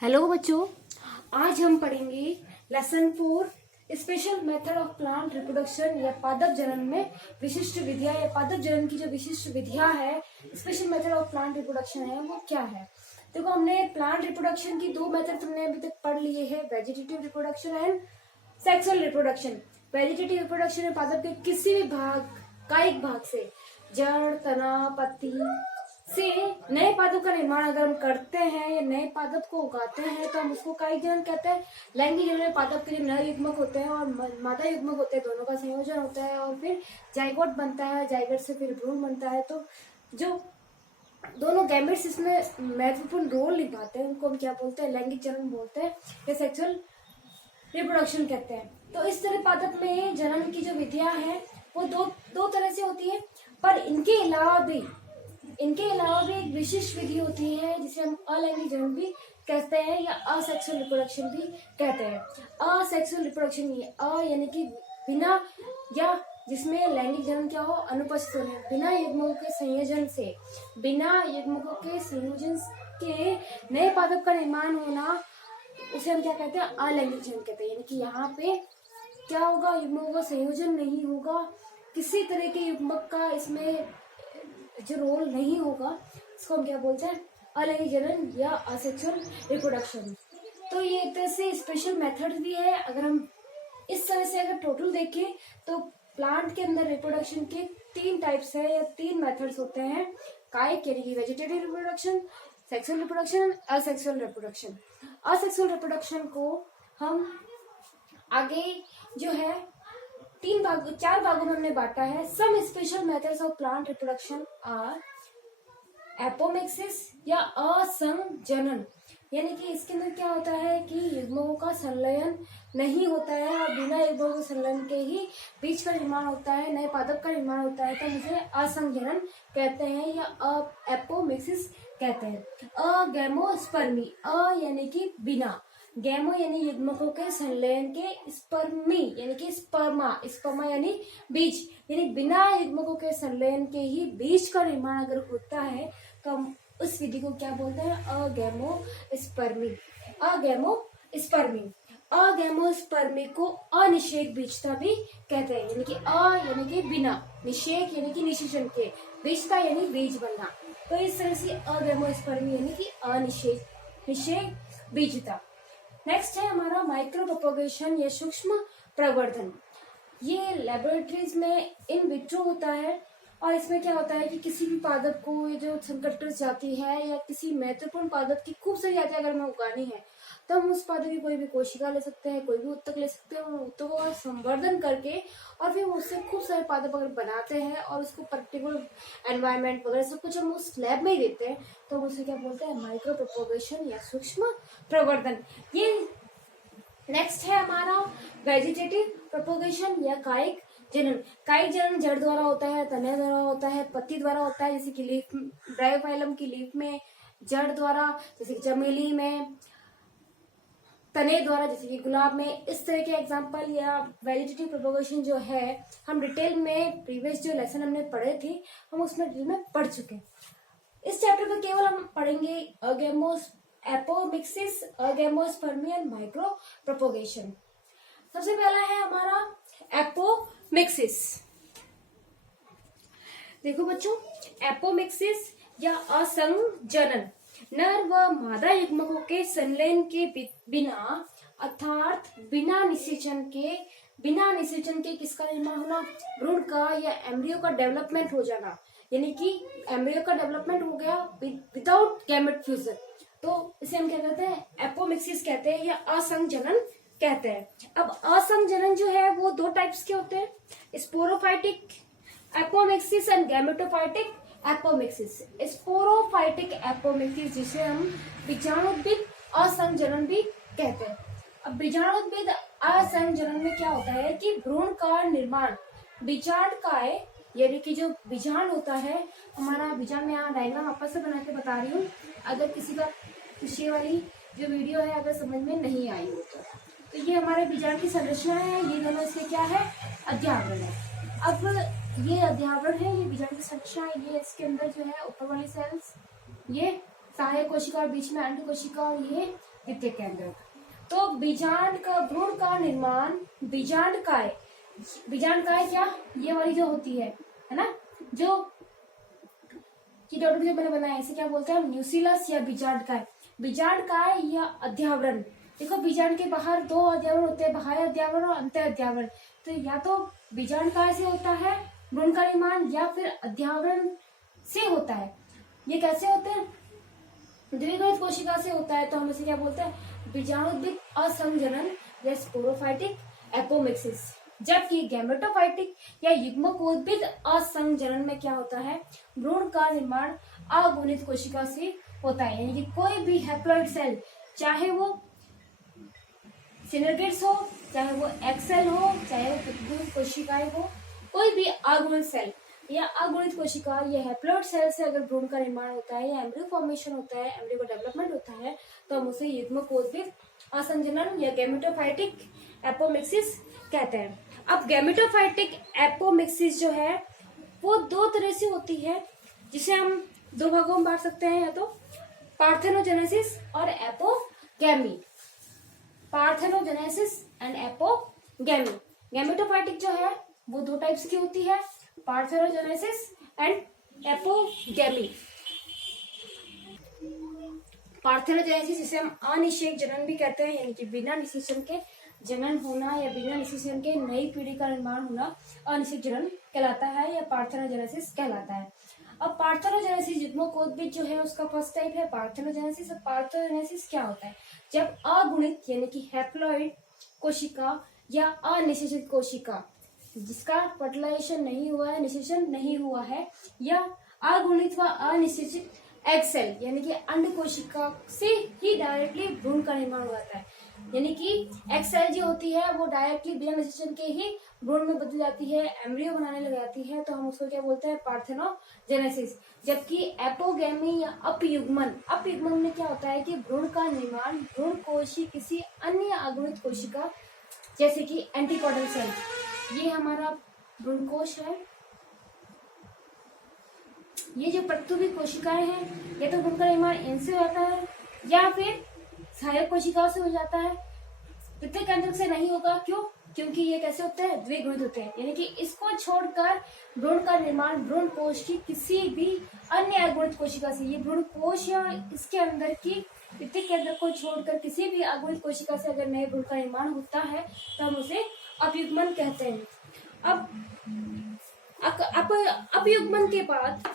Hello बच्चों, आज हम पढ़ेंगे lesson 4 special method of plant reproduction या पादप जनन में विशिष्ट विधियां या पादप जनन की जो विशिष्ट विधियां है, special method of plant reproduction है वो क्या है। देखो, हमने प्लांट रिप्रोडक्शन की दो मेथड हमने अभी तक पढ़ लिए हैं, vegetative reproduction and sexual reproduction. Vegetative reproduction में पादप के किसी भी भाग, कायिक भाग से, जड़, तना, पत्ती से नए पादप का निर्माण अगर हम करते हैं या नए पादप को उगाते हैं तो हम उसको कायिक जनन कहते हैं। लैंगिक जनन में पादप के लिए नर युग्मक होते हैं और मादा युग्मक होते हैं, दोनों का संयोजन होता है और फिर जाइगोट बनता है, जाइगोट से फिर भ्रूण बनता है। तो जो दोनों गैमेट्स इसमें महत्वपूर्ण रोल निभाते हैं उनको हम क्या बोलते हैं, लैंगिक जनन बोलते हैं या सेक्सुअल रिप्रोडक्शन कहते हैं। तो इस तरह पादप में जनन की जो विधियां हैं वो दो तरह से होती है, पर इनके अलावा भी एक विशिष्ट विधि होती है जिसे हम अलैंगिक जनन भी कहते हैं या असेक्सुअल रिप्रोडक्शन भी कहते हैं। असेक्सुअल रिप्रोडक्शन यानी कि बिना, या जिसमें लैंगिक जनन क्या हो, अनुपस्थित होने, बिना युग्मकों के संयोजन के नए पादप का निर्माण होना, उसे हम क्या कहते हैं, अलैंगिक जनन कहते हैं। यानी कि यहाँ पे क्या होगा, युग्मकों का संयोजन नहीं होगा, किसी तरह के युग्मक का इसमें जो रोल नहीं होगा, इसको हम क्या बोलते हैं, अलैंगिक जनन या असेक्सुअल रिप्रोडक्शन। तो ये एक तरह से स्पेशल मेथड भी है। अगर हम इस तरह से अगर टोटल देखें तो प्लांट के अंदर रिप्रोडक्शन के 3 टाइप्स है या 3 मेथड्स होते हैं, कायिक यानी कि vegetative reproduction, sexual reproduction, asexual reproduction. Asexual reproduction को हम आगे जो है 4 भागों में हमने बांटा है। Some special methods of plant reproduction are apomixis या असंजनन, यानी कि इसके अंदर क्या होता है कि युग्मकों का संलयन नहीं होता है और बिना युग्मकों के संलयन के ही बीज का निर्माण होता है, नए पादप का निर्माण होता है, तो इसे असंजनन कहते हैं या एपोमिक्सिस कहते हैं। अगैमोस्पर्मी, यानी कि बिना, गैमो यानी युग्मकों के संलयन के, स्पर्मी यानी कि स्पर्मा यानी बीज, यानी बिना युग्मकों के संलयन के ही बीज का निर्माण अगर होता है तो हम उस विधि को क्या बोलते हैं, अगैमोस्पर्मी। अगैमोस्पर्मी को अनिषेक बीजता भी कहते हैं, यानी कि बिना, निषेक यानी कि निषेचन के, बीजता यानी बीज बनना। तो इस तरह से अगैमोस्पर्मी यानी कि निषेक बीजता। नेक्स्ट है हमारा माइक्रो प्रोपोगेशन या सूक्ष्म प्रवर्धन। ये लेबोरेटरीज में इन विट्रो होता है और इसमें क्या होता है कि किसी भी पादप को, ये जो संकटग्रस्त जाति है या किसी महत्वपूर्ण पादप की खूब सारी जातियां अगर हमें उगानी है तो हम उस पादप की कोई भी कोशिका ले सकते हैं, कोई भी उत्तक ले सकते हैं, उत्तकों का संवर्धन करके और फिर उससे खूब सारे पादप अगर बनाते हैं और उसको पर्टिकुलर एनवायरनमेंट वगैरह सब कुछ हम उस लैब में ही देते हैं तो हम उसे क्या बोलते हैं, माइक्रो प्रोपोगेशन या सूक्ष्म प्रवर्धन। ये नेक्स्ट है हमारा वेजिटेटिव प्रोपोगेशन या कायिक जनन। कायिक जनन जड़ द्वारा होता है, तने द्वारा होता है, पत्ती द्वारा होता है, जैसे कि लीफ, ब्रायोफाइलम की लीफ में, जड़ द्वारा जैसे कि चमेली में, तने द्वारा जैसे कि गुलाब में। इस तरह के एग्जांपल या वेजिटेटिव प्रोपोगेशन जो है हम डिटेल में प्रीवियस जो लेसन हमने पढ़े थे हम उसमें डिटेल में पढ़ चुके हैं। इस चैप्टर में केवल हम पढ़ेंगे एपोमिक्सिस, अगैमोस्पर्मी एंड माइक्रो प्रोपोगेशन। सबसे पहला है हमारा एपोमिक्सिस। देखो बच्चों, एपोमिक्सिस या असंजनन नर व मादा युग्मकों के संलयन के बिना, अर्थात बिना निषेचन के किसका निर्माण होना, भ्रूण का या एम्ब्रियो का डेवलपमेंट हो जाना, यानी कि एम्ब्रियो का डेवलपमेंट हो गया विदाउट गैमेट फ्यूजन, तो इसे हम क्या कहते हैं, एपोमिक्सिस कहते हैं या असंजनन कहते हैं। अब असंजनन जो है वो 2 टाइप्स के होते हैं, sporophytic apomixis and gametophytic apomixis. Sporophytic apomixis जिसे हम बीजाणुद्भिद असंजनन भी कहते हैं। अब बीजाणुद्भिद असंजनन में क्या होता है कि भ्रूण का निर्माण बीजांडकाय, यानी कि जो बीजांड होता है, हमारा बीजांड में यहाँ डायग्राम वापस से बना के बता रही हूँ, अगर किसी का पिछले वाली जो वीडियो है अगर समझ में नहीं आई हो तो ये हमारे बीजांड की संरचना है, ये दोनों इसके क्या है, अध्यावरण है। अब ये अध्यावरण है, ये बीजांड की संरचना है, ये इसके अंदर जो है ऊपर वाली सेल्स, ये सहायक कोशिका और बीच में अंड कोशिका और ये द्वितीयक केंद्रक। तो बीजांड का भ्रूण का निर्माण बीजांडकाय, बीजांडकाय क्या, ये वाली जो होती है ना, जो कि डॉक्टर जो मैंने बनाया इसे क्या बोलते हैं, न्यूक्लियस या बीजांडकाय। बीजांडकाय या अध्यावरण, देखो बीजांड के बाहर दो अध्यावरण होते हैं, बाह्य अध्यावरण और अंतर अध्यावरण। तो या तो बीजांडकाय से होता है भ्रूण का निर्माण या फिर अध्यावरण से होता है। ये कैसे होते हैं, द्विगुणित कोशिका से होता है। तो हम इसे क्या बोलते हैं, बीजाणुद्वित असंजनन या स्पोरोफाइटिक एपोमिक्सिस। जबकि गैमेटोफाइटिक या युग्मकोद्भिद असंजनन में क्या होता है, भ्रूण का निर्माण अगुणित कोशिका से होता है। यानी कि कोई भी हैप्लॉइड सेल, चाहे वो सिनर्गिड्स हो, चाहे वो एक्सेल हो, चाहे वो गुणित कोशिकाएं हो, कोई भी अगुणित सेल या अगुणित कोशिका या हैप्लॉइड सेल से अगर भ्रूण का निर्माण होता है या एम्ब्रियो फॉर्मेशन होता है, एम्ब्रियो का डेवलपमेंट होता है, तो हम उसे युग्मकोद्भिद असंजनन या गैमेटोफाइटिक एपोमिक्सिस कहते हैं। अब गैमेटोफाइटिक एपोमिक्सिस जो है वो दो तरह से होती है, जिसे हम दो भागों में बांट सकते हैं, या तो पार्थेनोजेनेसिस और apogamy. Parthenogenesis and apogamy. Gametophytic जो है वो दो टाइप्स की होती है, पार्थेनोजेनेसिस एंड एपोगैमी। पार्थेनोजेनेसिस जिसे हम अनिषेक जनन भी कहते हैं, यानी कि बिना निषेचन के जनन होना या बिना निषेचन के नई पीढ़ी का निर्माण होना अनिषेक जनन कहलाता है या पार्थेनोजेनेसिस कहलाता है। अब पार्थेनोजेनेसिस युग्मकोद्भिद जो है उसका फर्स्ट टाइप है पार्थेनोजेनेसिस। अब पार्थेनोजेनेसिस क्या होता है, जब अगुणित यानी कि हैप्लॉइड कोशिका या अनिषेचित कोशिका जिसका फर्टिलाइजेशन नहीं हुआ है, निषेचन नहीं हुआ है, या अगुणित व अनिषेचित एग सेल यानी कि अंड कोशिका से ही डायरेक्टली भ्रूण का निर्माण होता है। यानी कि एग सेल जो होती है वो डायरेक्टली बिना निषेचन के ही भ्रूण में बदल जाती है, एम्ब्रियो बनाने लग जाती है, तो हम उसको क्या बोलते हैं, पार्थेनोजेनेसिस। जबकि एपोगैमी या अपयुग्मन में क्या होता है कि भ्रूण का निर्माण भ्रूण कोशी किसी अन्य अगुणित कोशिका जैसे कि एंटीकॉडल सेल, ये हमारा भ्रूण कोश है, ये जो प्रत्युभी कोशिकाएं हैं, ये तो भ्रूण का निर्माण इनसे होता है या फिर सहायक कोशिकाओं से हो जाता है, द्वितीयक केंद्रक से नहीं होगा। क्यों? क्योंकि ये कैसे होते हैं, द्विगुणित होते हैं। यानी कि इसको छोड़कर भ्रूण का निर्माण भ्रूण कोश की किसी भी अन्य अगुणित कोशिका से, ये भ्रूण कोश या इसके अंदर की द्वितीयक केंद्रक को छोड़कर किसी भी अगुणित कोशिका से अगर नए भ्रूण का निर्माण होता है तो हम उसे अपयुग्मन कहते हैं। अब अपयुग्मन के बाद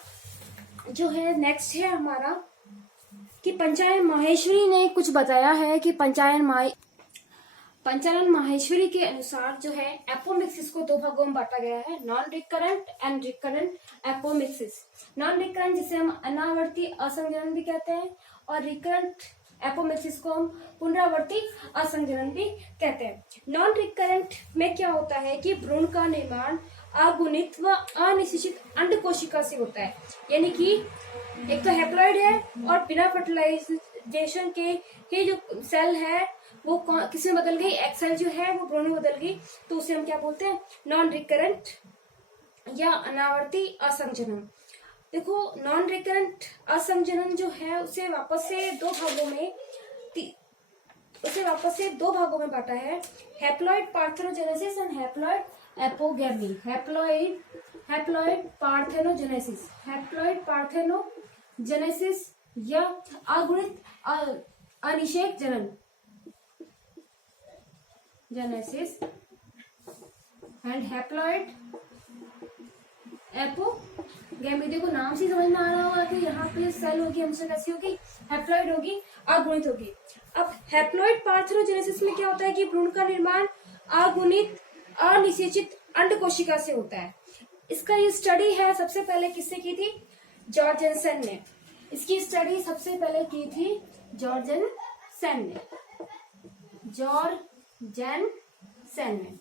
जो है नेक्स्ट है हमारा कि पंचायन माहेश्वरी ने कुछ बताया है कि पंचायन माहेश्वरी के अनुसार जो है एपोमिक्सिस को दो भागों में बांटा गया है, non recurrent and recurrent apomixis. Non recurrent जिसे हम अनावर्ती असंजनन भी कहते हैं और रिकरेंट एपोमिक्सिस को हम पुनरावर्ती असंजनन भी कहते हैं। नॉन रिकरेंट में क्या होता है कि भ्रूण का निर्माण अगुणित व अनिषेचित अंड कोशिका से होता है। यानी कि एक तो हैप्लॉइड है और बिना फर्टिलाइजेशन के ही जो सेल है वो किसी में बदल गई, एक्सेल जो है वो भ्रूण में बदल गई, तो उसे हम क्या बोलते हैं, नॉन रिकरेंट या अनावर्ती असंजनन। देखो नॉन रिकरेंट असंजनन जो है उसे वापस से दो भागों में बांटा है, haploid parthenogenesis and haploid apogamy. Haploid parthenogenesis या अगुणित अनिषेक जनन जेनेसिस एंड हैप्लॉइड एपोगैमी। देखो नाम से समझ में आ रहा होगा कि यहाँ पे सेल होगी, हमसे कैसी होगी, हैप्लॉइड होगी, अगुणित होगी। अब हैप्लॉइड पार्थेनोजेनेसिस में क्या होता है कि भ्रूण का निर्माण अगुणित अनिषेचित अंड कोशिका से होता है। इसका ये स्टडी है सबसे पहले किससे की थी, जॉर्जेनसन ने। इसकी स्टडी सबसे पहले की थी जॉर्जेनसन ने।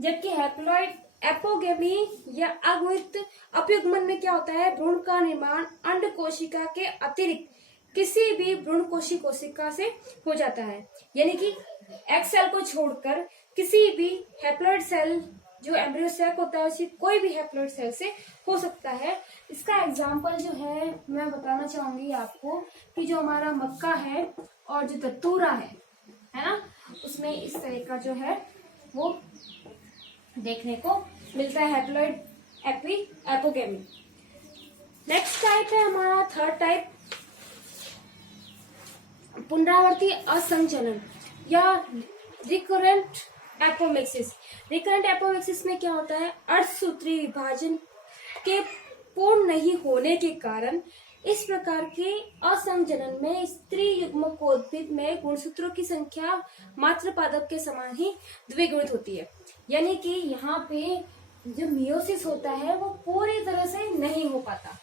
जबकि हैप्लॉइड एपोगैमी या अगुणित अपयुग्मन में क्या होता है, भ्रूण का निर्माण अंड कोशिका के अतिरिक्त किसी भी भ्रूण कोशिका से हो जाता है। यानी कि एक्स सेल को छोड़कर किसी भी हैप्लॉइड सेल जो एम्ब्रियो सैक होता है उसी कोई भी हैप्लॉइड सेल से हो सकता है। इसका एग्जाम्पल जो है मैं बताना चाहूंगी आपको कि जो हमारा मक्का है और जो दत्तूरा है ना, उसमें इस तरह का जो है वो देखने को मिलता है हैप्लॉइड एपोगेमी। नेक्स्ट टाइप है हमारा थर्ड टाइप, पुनरावर्ती असंचलन या रिकरेंट एपोमिक्सिस। रिकरेंट एपोमिक्सिस में क्या होता है, अर्धसूत्री विभाजन के पूर्ण नहीं होने के कारण इस प्रकार के असंचलन में स्त्री युग्मकोद्भिद में गुणसूत्रों की संख्या मात्र पादप के समान ही द्विगुणित होती है। यानी कि यहाँ पे जो मियोसिस होता है वो पूरी तरह से नहीं हो पाता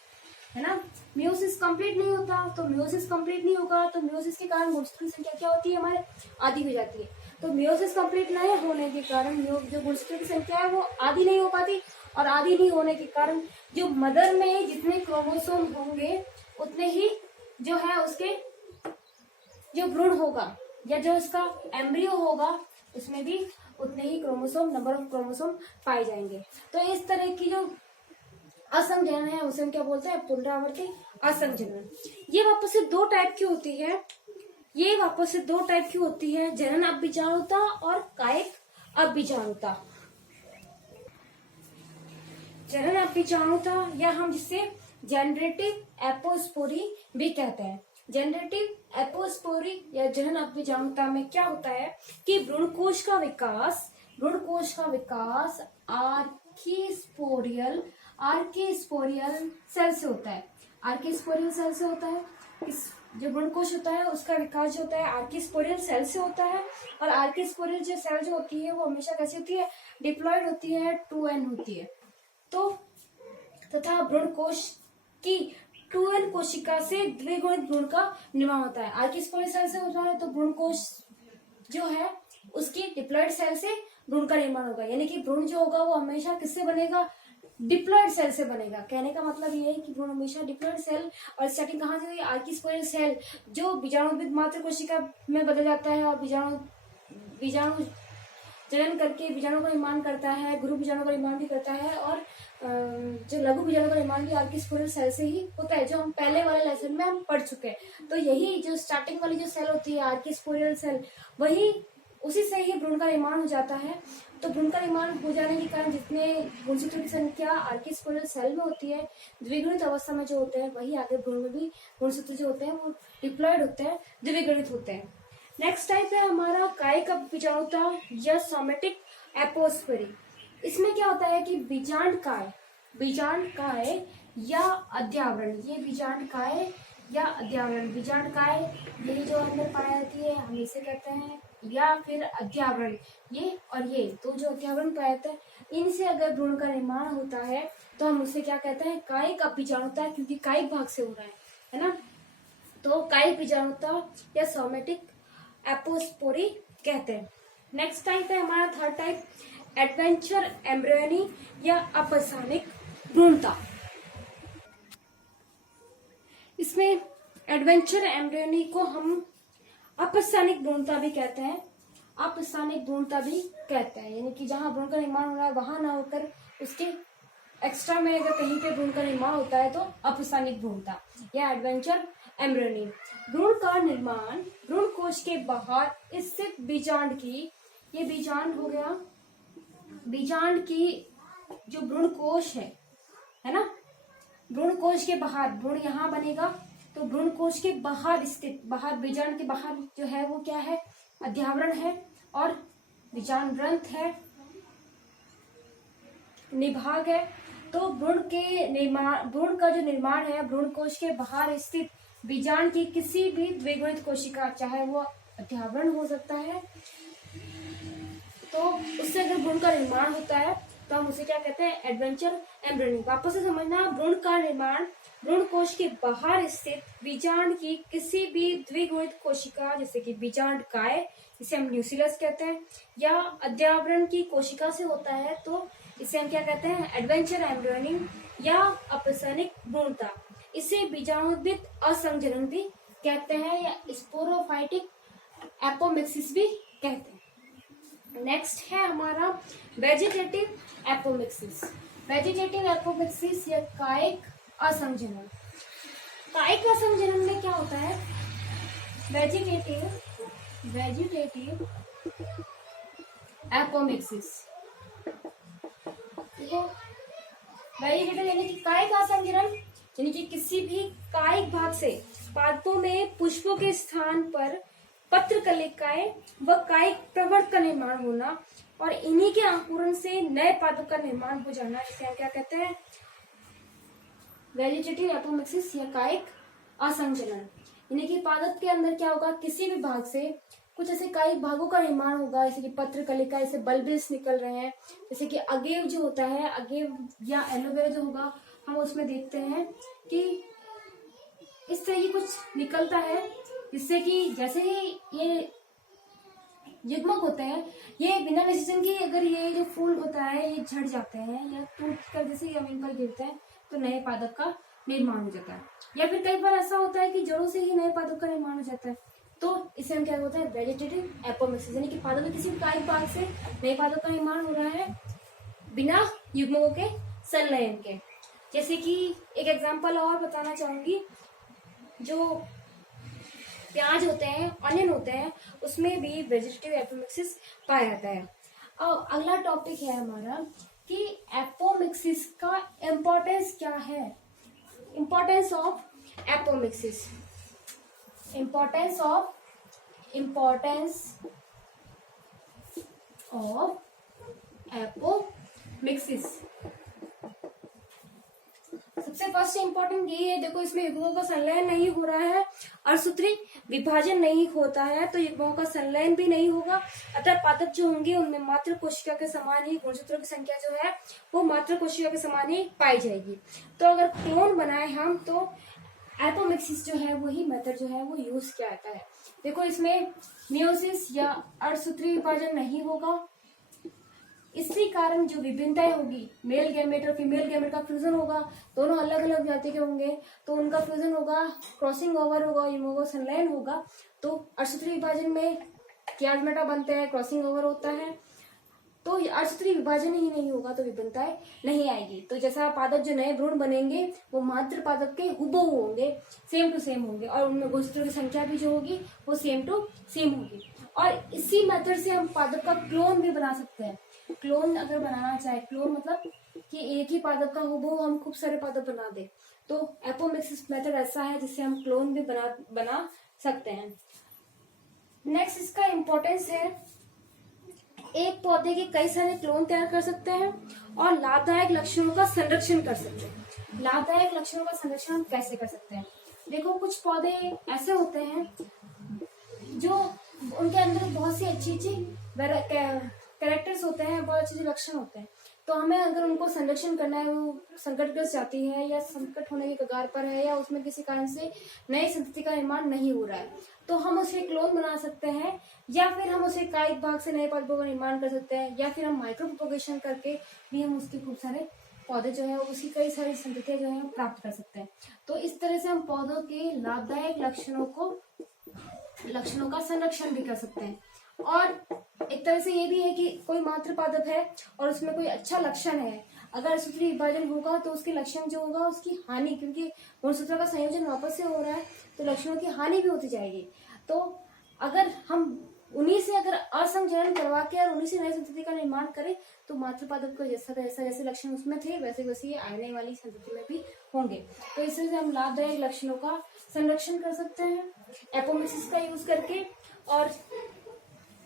है ना, मियोसिस कंप्लीट नहीं होता। तो मियोसिस कंप्लीट नहीं होगा तो मियोसिस के कारण गुणसूत्रों की संख्या क्या होती है, हमारे आधी हो जाती है। तो मियोसिस कंप्लीट नहीं होने के कारण जो गुणसूत्रों की संख्या है वो आधी नहीं हो पाती, और आधी नहीं होने के कारण जो मदर में जितने क्रोमोसोम होंगे उतने ही जो है उसके जो भ्रूण होगा या जो इसका एम्ब्रियो होगा उसमें भी उतने ही क्रोमोसोम, नंबर ऑफ क्रोमोसोम पाए जाएंगे। तो इस तरह की जो असंचलन है उसे हम क्या बोलते हैं, पुनरावर्ती असंचलन। ये वापस से दो टाइप की होती है, जनन अभिजाणुता और कायिक अभिजाणुता। जनन अभिजाणुता या हम जिसे जनरेटिव एपोस्पोरी भी कहते हैं। जनरेटिव एपोस्पोरी या जनन अभिजाणुता में क्या होता है कि भ्रूणकोश का विकास आर्कीस्पोरियल सेल से होता है। जो भ्रूणकोश होता है उसका विकास जो होता है आर्कीस्पोरियल सेल से होता है, और आर्कीस्पोरियल जो सेल जो होती है वो हमेशा कैसी होती है, डिप्लॉयड होती है, 2n होती है। तो तथा भ्रूणकोश की 2n कोशिका से द्विगुणित भ्रूण का निर्माण होता है। आर्कीस्पोरियल सेल से होता है तो भ्रूणकोश जो है उसकी डिप्लॉयड सेल से भ्रूण का निर्माण होगा। यानी कि भ्रूण जो होगा वो हमेशा किससे बनेगा, डिप्लॉयड सेल से बनेगा। कहने का मतलब ये है कि भ्रूण हमेशा डिप्लॉयड सेल, और स्टार्टिंग कहाँ से हुई, आर्कीस्पोरियल सेल जो बीजाणुविद मात्र कोशिका में बदल जाता है और बीजाणु जनन करके बीजाणु का निर्माण करता है, गुरु बीजाणु का निर्माण भी करता है, और जो लघु बीजाणु का निर्माण भी आर्कीस्पोरियल सेल से ही होता है, जो हम पहले वाले लेसन में हम पढ़ चुके हैं। तो यही जो स्टार्टिंग वाली जो सेल होती है आर्कीस्पोरियल सेल, वही उसी से ही भ्रूण का निर्माण हो जाता है। तो भ्रूण का निर्माण हो जाने के कारण जितने गुणसूत्रों की संख्या आर्कीस्पोरियल सेल में होती है, द्विगुणित अवस्था में जो होते हैं, वही आगे भ्रूण में भी गुणसूत्र जो होते हैं वो डिप्लॉयड होते हैं, द्विगुणित होते हैं। नेक्स्ट टाइप है हमारा कायिक अभिजाणुता या सोमेटिक एपोस्पोरी। इसमें क्या होता है कि बीजांड काय या अध्यावरण, ये बीजांड काय या अध्यावरण, बीजांड काय यही जो अंदर पाई जाती है हम इसे कहते हैं, या फिर अध्यावरण, ये और ये तो जो अध्यावरण पाया जाता है, इनसे अगर भ्रूण का निर्माण होता है तो हम उसे क्या कहते हैं, कायिक अभिजाणुता, क्योंकि कायिक भाग से हो रहा है ना। तो कायिक अभिजाणुता या सोमेटिक एपोस्पोरी कहते हैं। नेक्स्ट टाइप है हमारा थर्ड टाइप, एडवेंचर एम्ब्रियोनी या अपसानिक भ्रूणता। इसमें एडवेंचर एम्ब्रियोनी को हम अपस्थानिक भ्रूणता भी कहते हैं, यानी कि जहां भ्रूण का निर्माण हो रहा है वहां ना होकर उसके एक्स्ट्रा में अगर कहीं पे भ्रूण का निर्माण होता है तो अपस्थानिक भ्रूणता या एडवेंचर एम्ब्रियोनी। भ्रूण का निर्माण भ्रूण कोश के बाहर स्थित बीजांड की, ये बीजांड हो गया, बीजांड की जो भ्रूण कोश है ना, भ्रूण कोश के बाहर, भ्रूण यहाँ बनेगा तो भ्रूण कोश के बाहर स्थित, बाहर बीजांड के बाहर जो है वो क्या है, अध्यावरण है और बीजांड ग्रंथ है, निभाग है। तो भ्रूण का जो निर्माण है भ्रूण कोश के बाहर स्थित बीजांड की किसी भी द्विगुणित कोशिका, चाहे वो अध्यावरण हो सकता है, तो उससे अगर भ्रूण का निर्माण होता है तो हम उसे क्या कहते हैं, एडवेंचर एम्ब्रियोनी। वापस से समझना, भ्रूण का निर्माण भ्रूण कोश के बाहर स्थित बीजांड की किसी भी द्विगुणित कोशिका, जैसे कि बीजांड काय, इसे हम न्यूक्लियस कहते हैं, या अध्यावरण की कोशिका से होता है तो इसे हम क्या कहते हैं, एडवेंचर एम्ब्रियोनी या अपसनिक भ्रूणता। इसे बीजाणुविद असंचलन भी कहते हैं या स्पोरोफाइटिक एपोमिक्सिस भी कहते हैं। नेक्स्ट है हमारा वेजिटेटिव एपोमिक्सिस। वेजिटेटिव एपोमिक्सिस या कायिक असंजनन। कायिक असंजनन में क्या होता है? Vegetative apomixis. देखो वेजिटेटिव यानी कि कायिक असंजनन, यानी कि किसी भी कायिक भाग से पादपों में पुष्पों के स्थान पर पत्र कलिकाएं व कायिक प्रवर्त का निर्माण होना और इन्हीं के अंकुरण से नए पादप का निर्माण हो जाना, जिसे हम क्या कहते हैं? वेजिटेटिव एपोमिक्सिस या कायिक असंजनन। यानी कि पादप के अंदर क्या होगा? किसी भी भाग से कुछ ऐसे कायिक भागों का निर्माण होगा, जैसे कि पत्र कलिका, जैसे बल्बिल्स निकल रहे हैं, जैसे कि अगेव जो होता है, अगेव या एलोवेरा जो होगा, हम उसमें देखते हैं कि इस तरह की कुछ निकलता है, जिससे कि जैसे ही ये युग्मक होते हैं, ये बिना डिसीजन के अगर ये जो फूल होता है ये झड़ जाते हैं या टूट कर जैसे जमीन पर गिरते हैं तो नए पादप का निर्माण हो जाता है। या फिर कई बार ऐसा होता है कि जड़ों से ही नए पादप का निर्माण हो जाता है, तो इसे हम क्या होता है? Vegetative apomixis. यानी कि पादप में किसी कायिक भाग से नए पादप का निर्माण हो रहा है बिना युग्मकों के संलयन के। जैसे कि एक एग्जांपल और बताना चाहूंगी, जो प्याज होते हैं, अनियन होते हैं, उसमें भी वेजिटेटिव एपोमिक्सिस पाया जाता है। अब अगला टॉपिक है हमारा कि एपोमिक्सिस का इम्पोर्टेंस क्या है। Importance of apomixis. Importance of apomixis. सबसे फर्स्ट इंपॉर्टेंट ये है, देखो इसमें युग्मों का संलयन नहीं हो रहा है, अर्धसूत्री विभाजन नहीं होता है, तो युग्मों का संलयन भी नहीं होगा, अतः पादप जो होंगे उनमें मात्र कोशिका के समान ही गुणसूत्रों की संख्या जो है वो मात्र कोशिका के समान ही पाई जाएगी। तो अगर क्लोन बनाए हम तो एपोमिक्सिस जो है वही मेथड जो है वो यूज किया जाता है। देखो इसमें मियोसिस या अर्धसूत्री विभाजन नहीं होगा, इसी कारण जो विभिन्नताएं होगी, मेल गैमेट और फीमेल गैमेट का फ्यूजन होगा, दोनों अलग अलग जाति के होंगे तो उनका फ्यूजन होगा, क्रॉसिंग ओवर होगा, युग्मों संलयन होगा। तो अर्धसूत्री विभाजन में क्याजमेटा बनते हैं, क्रॉसिंग ओवर होता है, तो अर्धसूत्री विभाजन ही नहीं होगा तो विभिन्नताएं नहीं आएगी। तो जैसा पादप जो नए भ्रूण बनेंगे वो मात्र पादप के हुबहू होंगे, सेम टू सेम होंगे, और उनमें गुणसूत्रों की संख्या भी जो होगी वो सेम टू सेम होगी। और इसी मेथड से हम पादप का क्लोन भी बना सकते हैं। क्लोन अगर बनाना चाहे, क्लोन मतलब कि एक ही पादप का हुबहू हम खूब सारे पादप बना दे, तो एपोमिक्सिस मेथड ऐसा है जिससे हम क्लोन भी बना सकते हैं। नेक्स्ट इसका इम्पोर्टेंस है, एक पौधे के कई सारे क्लोन तैयार कर सकते हैं और लाभदायक लक्षणों का संरक्षण कर सकते हैं। लाभदायक लक्षणों का संरक्षण हम कैसे कर सकते हैं? देखो कुछ पौधे ऐसे होते हैं जो उनके अंदर बहुत सी अच्छी कैरेक्टर्स होते हैं, बहुत अच्छे लक्षण होते हैं, तो हमें अगर उनको संरक्षण करना है, वो संकटग्रस्त जाती है या संकट होने के कगार पर है या उसमें किसी कारण से नई संतति का निर्माण नहीं हो रहा है, तो हम उसे क्लोन बना सकते हैं, या फिर हम उसे कायिक भाग से नए पादपों का निर्माण कर सकते हैं, या फिर हम माइक्रो प्रोपगेशन करके भी हम उसके खूब सारे पौधे जो है उसकी कई सारी संततियां जो है प्राप्त कर सकते हैं। तो इस तरह से हम पौधों के लाभदायक लक्षणों का संरक्षण भी कर सकते हैं। और एक तरह से ये भी है कि कोई मात्र पादप है और उसमें कोई अच्छा लक्षण है, अगर सूत्री विभाजन होगा तो उसके लक्षण जो होगा उसकी हानि, क्योंकि गुणसूत्रों का संयोजन वापस से हो रहा है तो लक्षणों की हानि भी होती जाएगी। तो अगर हम उन्हीं से अगर असंजनन करवा के और उन्हीं से नई संतति का निर्माण करें तो मात्र पादप को जैसे लक्षण उसमें थे वैसे वैसे ये आने वाली संतति में भी होंगे। तो इससे हम लाभदायक लक्षणों का संरक्षण कर सकते हैं एपोमिक्सिस का यूज करके। और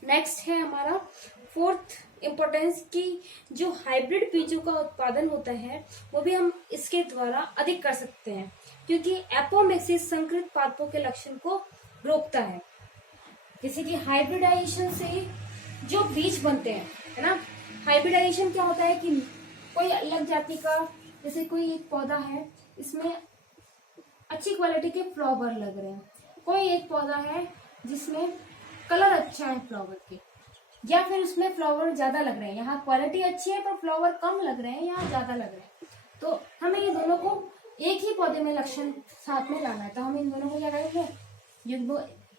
नेक्स्ट है हमारा फोर्थ इम्पोर्टेंस की, जो हाइब्रिड बीजों का उत्पादन होता है वो भी हम इसके द्वारा अधिक कर सकते हैं, क्योंकि एपोमिक्सिस संकरित पादपों के लक्षण को रोकता है। जैसे कि हाइब्रिडाइजेशन से जो बीज बनते हैं, है ना, हाइब्रिडाइजेशन क्या होता है कि कोई अलग जाति का, जैसे कोई एक पौधा है इसमें अच्छी क्वालिटी के फ्लावर लग रहे हैं, कोई एक पौधा है जिसमें कलर अच्छा है फ्लावर के, या फिर उसमें फ्लावर ज्यादा लग रहे हैं, यहाँ क्वालिटी अच्छी है पर फ्लावर कम लग रहे हैं, यहाँ ज्यादा लग रहे हैं, तो हमें ये दोनों को एक ही पौधे में लक्षण साथ में लाना है। तो हम इन दोनों को क्या करेंगे,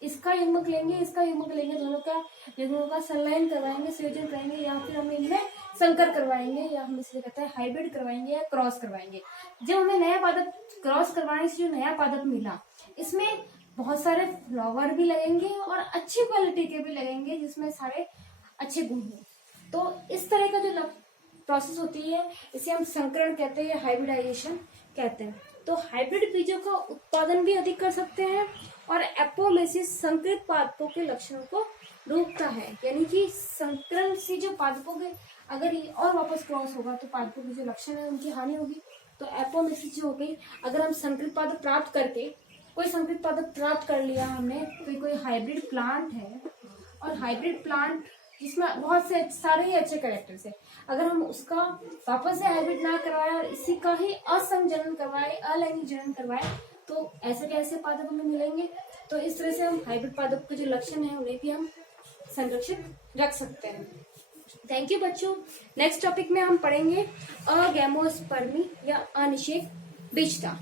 इसका युग्मक लेंगे, इसका युग्मक लेंगे, दोनों का युग्मों का संलयन करवाएंगे, संयोजन कराएंगे, या फिर हम इनमें संकर करवाएंगे, या हम इसे कहते हैं हाइब्रिड करवाएंगे या क्रॉस करवाएंगे। जब हमें नया पादप क्रॉस करवाने से जो नया पादप मिला, इसमें बहुत सारे फ्लावर भी लगेंगे और अच्छी क्वालिटी के भी लगेंगे, जिसमें सारे अच्छे गुण हो। तो इस तरह का जो प्रोसेस होती है इसे हम संकरण कहते हैं, हाइब्रिडाइजेशन कहते हैं। तो हाइब्रिड बीजों का उत्पादन भी अधिक कर सकते हैं, और एपोमेसिस संकरित पादपों के लक्षणों को रोकता है। यानी कि संकरण से जो पादपों के अगर ये और वापस क्रॉस होगा तो पादपों के जो लक्षण है उनकी हानि होगी। तो एपोमेसिस जो हो गई, अगर हम संकरित पादप प्राप्त करके कोई संकरित पादप प्राप्त कर लिया हमने, तो कोई हाइब्रिड प्लांट है, और हाइब्रिड प्लांट जिसमें बहुत से सारे ही अच्छे कैरेक्टर्स है, अगर हम उसका वापस से हाइब्रिड ना करवाए और इसी का ही असंजनन करवाए, अलैंगिक जनन करवाए, तो ऐसे कैसे पादप हमें मिलेंगे। तो इस तरह से हम हाइब्रिड पादप के जो लक्षण है उन्हें भी हम संरक्षित रख सकते हैं। थैंक यू बच्चों। नेक्स्ट टॉपिक में हम पढ़ेंगे अगैमोस्पर्मी या अनिषेक बीजता।